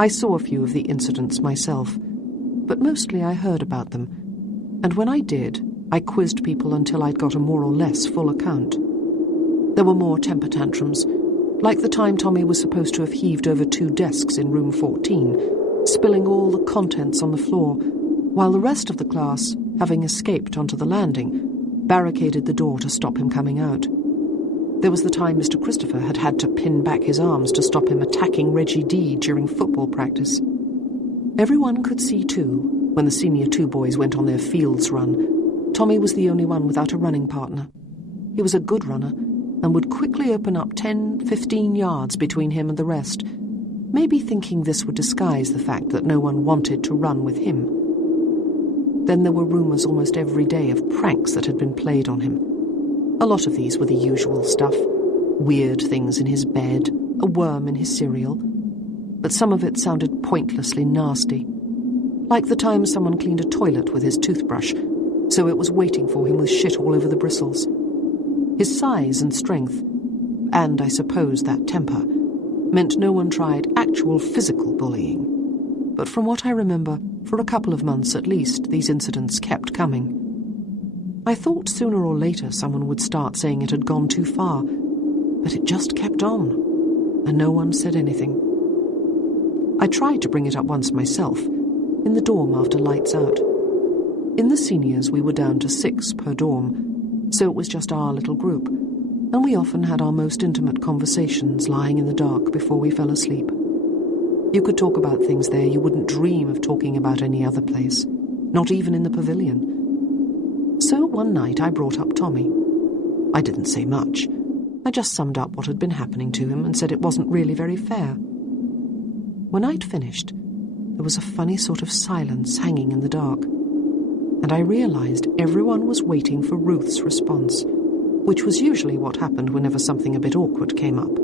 I saw a few of the incidents myself, but mostly I heard about them, and when I did, I quizzed people until I'd got a more or less full account. There were more temper tantrums, like the time Tommy was supposed to have heaved over 2 desks in room 14, spilling all the contents on the floor, while the rest of the class, having escaped onto the landing, barricaded the door to stop him coming out. There was the time Mr. Christopher had to pin back his arms to stop him attacking Reggie D during football practice. Everyone could see, too, when the senior 2 boys went on their fields run, Tommy was the only one without a running partner. He was a good runner and would quickly open up 10-15 yards between him and the rest, maybe thinking this would disguise the fact that no one wanted to run with him. Then there were rumours almost every day of pranks that had been played on him. A lot of these were the usual stuff, weird things in his bed, a worm in his cereal, but some of it sounded pointlessly nasty. Like the time someone cleaned a toilet with his toothbrush, so it was waiting for him with shit all over the bristles. His size and strength, and I suppose that temper, meant no one tried actual physical bullying. But from what I remember, for a couple of months at least, these incidents kept coming. I thought sooner or later someone would start saying it had gone too far, but it just kept on, and no one said anything. I tried to bring it up once myself, in the dorm after lights out. In the seniors we were down to 6 per dorm, so it was just our little group, and we often had our most intimate conversations lying in the dark before we fell asleep. You could talk about things there you wouldn't dream of talking about any other place, not even in the pavilion. So one night I brought up Tommy. I didn't say much. I just summed up what had been happening to him and said it wasn't really very fair. When I'd finished, there was a funny sort of silence hanging in the dark, and I realized everyone was waiting for Ruth's response, which was usually what happened whenever something a bit awkward came up.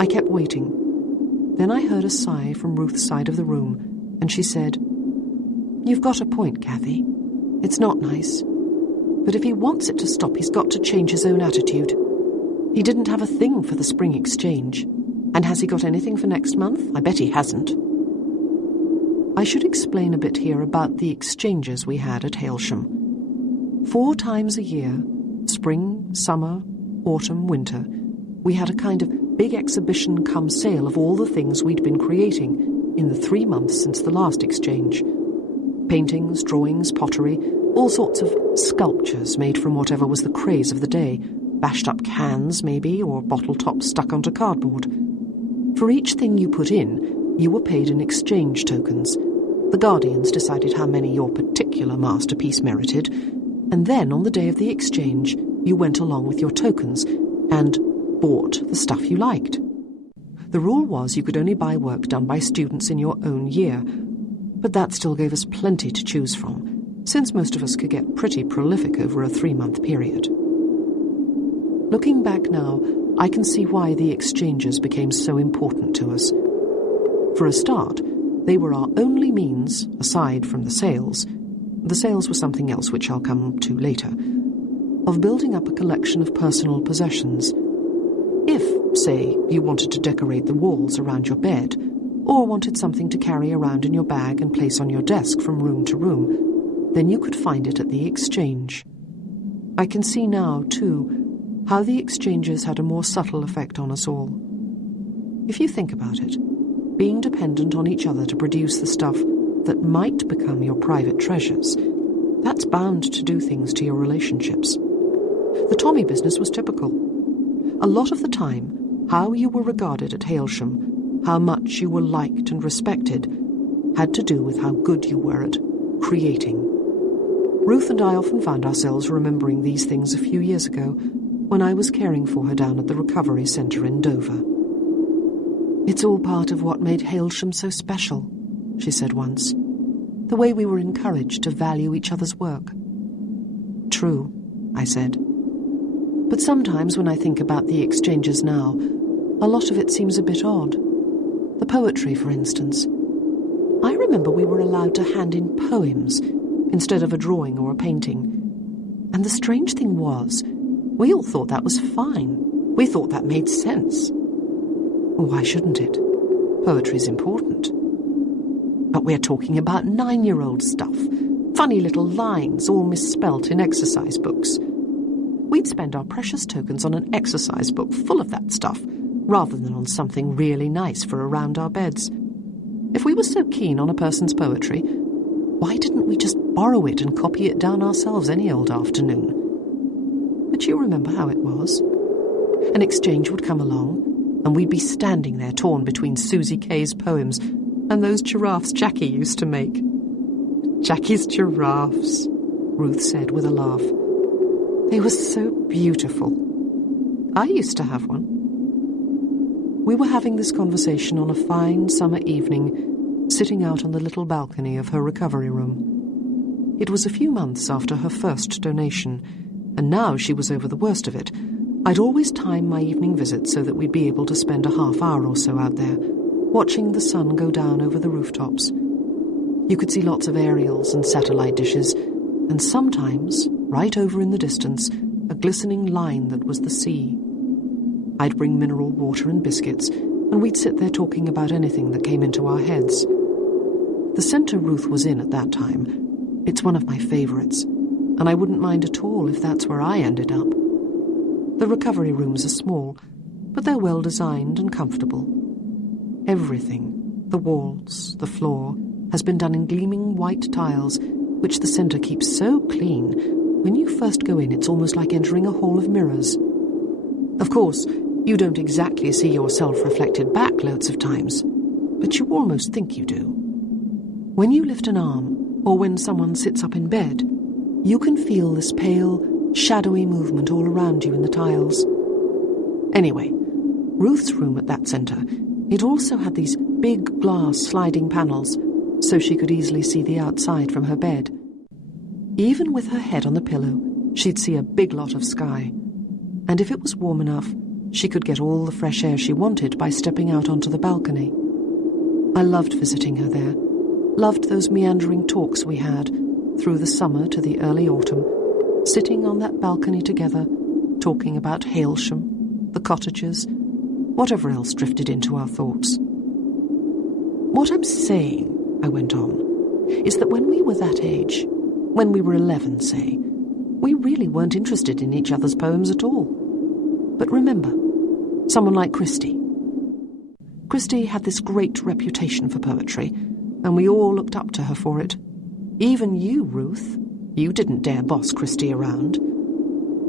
I kept waiting. Then I heard a sigh from Ruth's side of the room, and she said, "You've got a point, Kathy. It's not nice. But if he wants it to stop, he's got to change his own attitude. He didn't have a thing for the spring exchange. And has he got anything for next month? I bet he hasn't." I should explain a bit here about the exchanges we had at Hailsham. 4 times a year, spring, summer, autumn, winter, we had a kind of big exhibition come sale of all the things we'd been creating in the 3 months since the last exchange. Paintings, drawings, pottery, all sorts of sculptures made from whatever was the craze of the day, bashed up cans maybe, or bottle tops stuck onto cardboard. For each thing you put in, you were paid in exchange tokens. The guardians decided how many your particular masterpiece merited, and then on the day of the exchange, you went along with your tokens and bought the stuff you liked. The rule was you could only buy work done by students in your own year, but that still gave us plenty to choose from, since most of us could get pretty prolific over a 3-month period. Looking back now, I can see why the exchanges became so important to us. For a start, they were our only means, aside from the sales were something else which I'll come to later, of building up a collection of personal possessions. If, say, you wanted to decorate the walls around your bed, or wanted something to carry around in your bag and place on your desk from room to room, then you could find it at the exchange. I can see now, too, how the exchanges had a more subtle effect on us all. If you think about it, being dependent on each other to produce the stuff that might become your private treasures, that's bound to do things to your relationships. The Tommy business was typical. A lot of the time, how you were regarded at Hailsham, how much you were liked and respected, had to do with how good you were at creating. Ruth and I often found ourselves remembering these things a few years ago when I was caring for her down at the recovery centre in Dover. "It's all part of what made Hailsham so special," she said once. "The way we were encouraged to value each other's work." "True," I said. "But sometimes when I think about the exchanges now, a lot of it seems a bit odd. The poetry, for instance. I remember we were allowed to hand in poems instead of a drawing or a painting. And the strange thing was, we all thought that was fine. We thought that made sense. Why shouldn't it? Poetry's important. But we're talking about 9-year-old stuff. Funny little lines all misspelt in exercise books. We'd spend our precious tokens on an exercise book full of that stuff, rather than on something really nice for around our beds. If we were so keen on a person's poetry, why didn't we just borrow it and copy it down ourselves any old afternoon? But you remember how it was. An exchange would come along, and we'd be standing there torn between Susie Kay's poems and those giraffes Jackie used to make. Jackie's giraffes, Ruth said with a laugh. They were so beautiful. I used to have one. We were having this conversation on a fine summer evening, sitting out on the little balcony of her recovery room. It was a few months after her first donation, and now she was over the worst of it. I'd always time my evening visit so that we'd be able to spend a half hour or so out there, watching the sun go down over the rooftops. You could see lots of aerials and satellite dishes, and sometimes, right over in the distance, a glistening line that was the sea. I'd bring mineral water and biscuits, and we'd sit there talking about anything that came into our heads. The centre Ruth was in at that time, it's one of my favourites, and I wouldn't mind at all if that's where I ended up. The recovery rooms are small, but they're well designed and comfortable. Everything, the walls, the floor, has been done in gleaming white tiles, which the centre keeps so clean. When you first go in, it's almost like entering a hall of mirrors. Of course, you don't exactly see yourself reflected back loads of times, but you almost think you do. When you lift an arm, or when someone sits up in bed, you can feel this pale, shadowy movement all around you in the tiles. Anyway, Ruth's room at that centre, it also had these big glass sliding panels, so she could easily see the outside from her bed. Even with her head on the pillow, she'd see a big lot of sky. And if it was warm enough, she could get all the fresh air she wanted by stepping out onto the balcony. I loved visiting her there, loved those meandering talks we had, through the summer to the early autumn, sitting on that balcony together, talking about Hailsham, the cottages, whatever else drifted into our thoughts. What I'm saying, I went on, is that when we were that age, when we were 11, say, we really weren't interested in each other's poems at all. But remember, someone like Christie. Christie had this great reputation for poetry, and we all looked up to her for it. Even you, Ruth. You didn't dare boss Christie around.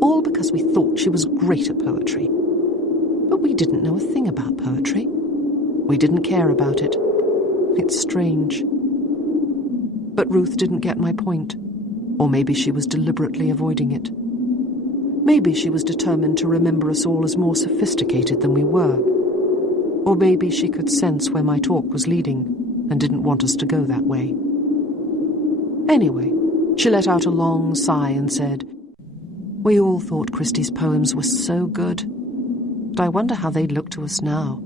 All because we thought she was great at poetry. But we didn't know a thing about poetry. We didn't care about it. It's strange. But Ruth didn't get my point. Or maybe she was deliberately avoiding it. Maybe she was determined to remember us all as more sophisticated than we were. Or maybe she could sense where my talk was leading and didn't want us to go that way. Anyway, she let out a long sigh and said, "We all thought Christie's poems were so good. But I wonder how they'd look to us now.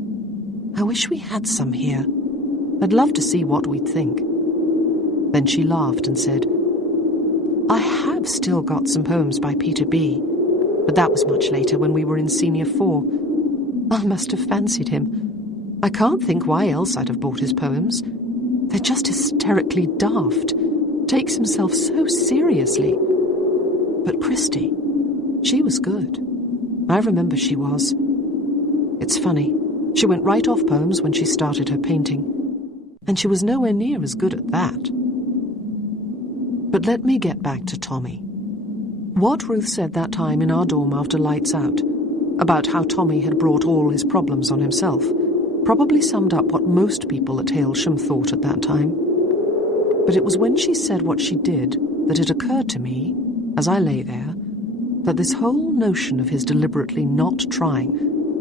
I wish we had some here. I'd love to see what we'd think." Then she laughed and said, "I have still got some poems by Peter B., but that was much later when we were in Senior 4. I must have fancied him. I can't think why else I'd have bought his poems. They're just hysterically daft. Takes himself so seriously. But Christie, she was good. I remember she was. It's funny, she went right off poems when she started her painting, and she was nowhere near as good at that. But let me get back to Tommy. What Ruth said that time in our dorm after lights out, about how Tommy had brought all his problems on himself, probably summed up what most people at Hailsham thought at that time. But it was when she said what she did that it occurred to me, as I lay there, that this whole notion of his deliberately not trying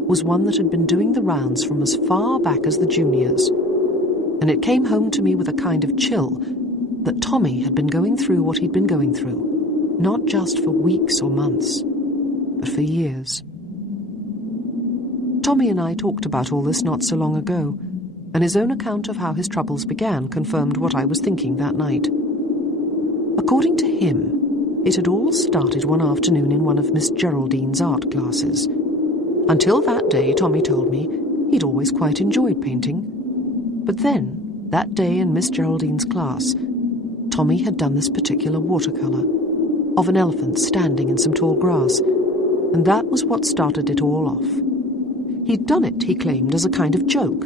was one that had been doing the rounds from as far back as the juniors. And it came home to me with a kind of chill that Tommy had been going through what he'd been going through, not just for weeks or months, but for years. Tommy and I talked about all this not so long ago, and his own account of how his troubles began confirmed what I was thinking that night. According to him, it had all started one afternoon in one of Miss Geraldine's art classes. Until that day, Tommy told me, he'd always quite enjoyed painting. But then, that day in Miss Geraldine's class, Tommy had done this particular watercolour of an elephant standing in some tall grass, and that was what started it all off. He'd done it, he claimed, as a kind of joke.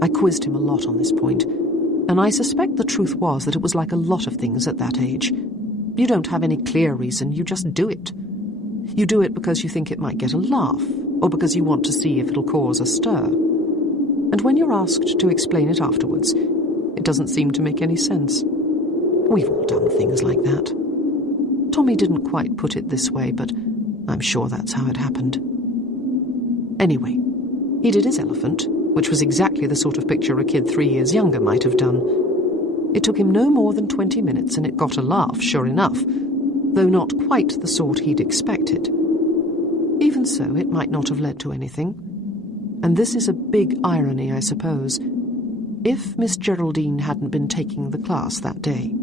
I quizzed him a lot on this point, and I suspect the truth was that it was like a lot of things at that age. You don't have any clear reason, you just do it. You do it because you think it might get a laugh, or because you want to see if it'll cause a stir. And when you're asked to explain it afterwards, it doesn't seem to make any sense. We've all done things like that. Tommy didn't quite put it this way, but I'm sure that's how it happened. Anyway, he did his elephant, which was exactly the sort of picture a kid 3 years younger might have done. It took him no more than 20 minutes and it got a laugh, sure enough, though not quite the sort he'd expected. Even so, it might not have led to anything. And this is a big irony, I suppose, if Miss Geraldine hadn't been taking the class that day.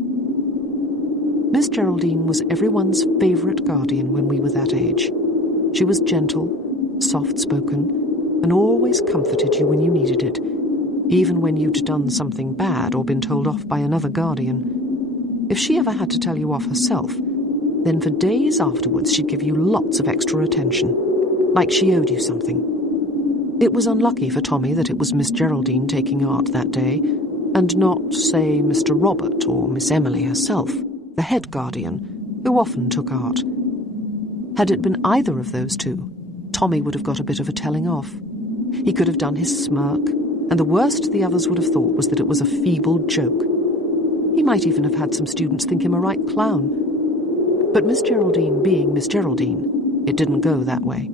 Miss Geraldine was everyone's favourite guardian when we were that age. She was gentle, soft-spoken, and always comforted you when you needed it, even when you'd done something bad or been told off by another guardian. If she ever had to tell you off herself, then for days afterwards she'd give you lots of extra attention, like she owed you something. It was unlucky for Tommy that it was Miss Geraldine taking art that day, and not, say, Mr. Robert or Miss Emily herself, the head guardian, who often took art. Had it been either of those two, Tommy would have got a bit of a telling off. He could have done his smirk, and the worst the others would have thought was that it was a feeble joke. He might even have had some students think him a right clown. But Miss Geraldine being Miss Geraldine, it didn't go that way.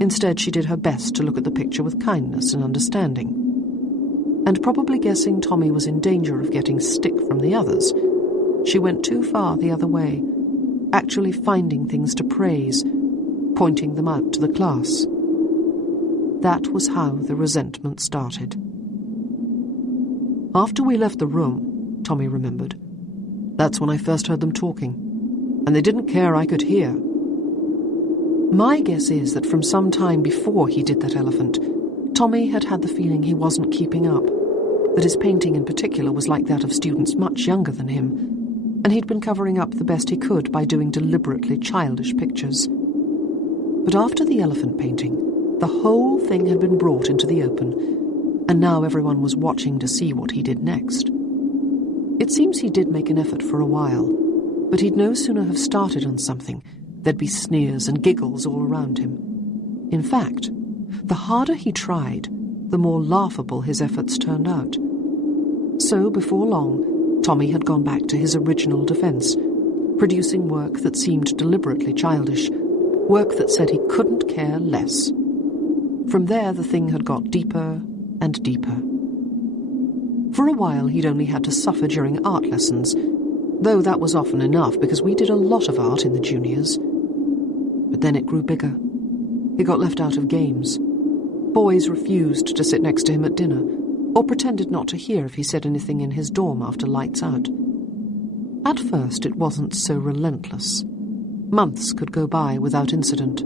Instead, she did her best to look at the picture with kindness and understanding. And probably guessing Tommy was in danger of getting stick from the others, she went too far the other way, actually finding things to praise, pointing them out to the class. That was how the resentment started. After we left the room, Tommy remembered, that's when I first heard them talking, and they didn't care I could hear. My guess is that from some time before he did that elephant, Tommy had had the feeling he wasn't keeping up, that his painting in particular was like that of students much younger than him, and he'd been covering up the best he could by doing deliberately childish pictures. But after the elephant painting, the whole thing had been brought into the open, and now everyone was watching to see what he did next. It seems he did make an effort for a while, but he'd no sooner have started on something, there'd be sneers and giggles all around him. In fact, the harder he tried, the more laughable his efforts turned out. So, before long, Tommy had gone back to his original defence, producing work that seemed deliberately childish, work that said he couldn't care less. From there, the thing had got deeper and deeper. For a while, he'd only had to suffer during art lessons, though that was often enough because we did a lot of art in the juniors. But then it grew bigger. He got left out of games. Boys refused to sit next to him at dinner, or pretended not to hear if he said anything in his dorm after lights out. At first, it wasn't so relentless. Months could go by without incident.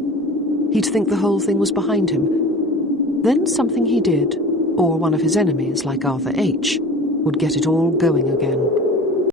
He'd think the whole thing was behind him. Then something he did, or one of his enemies like Arthur H., would get it all going again.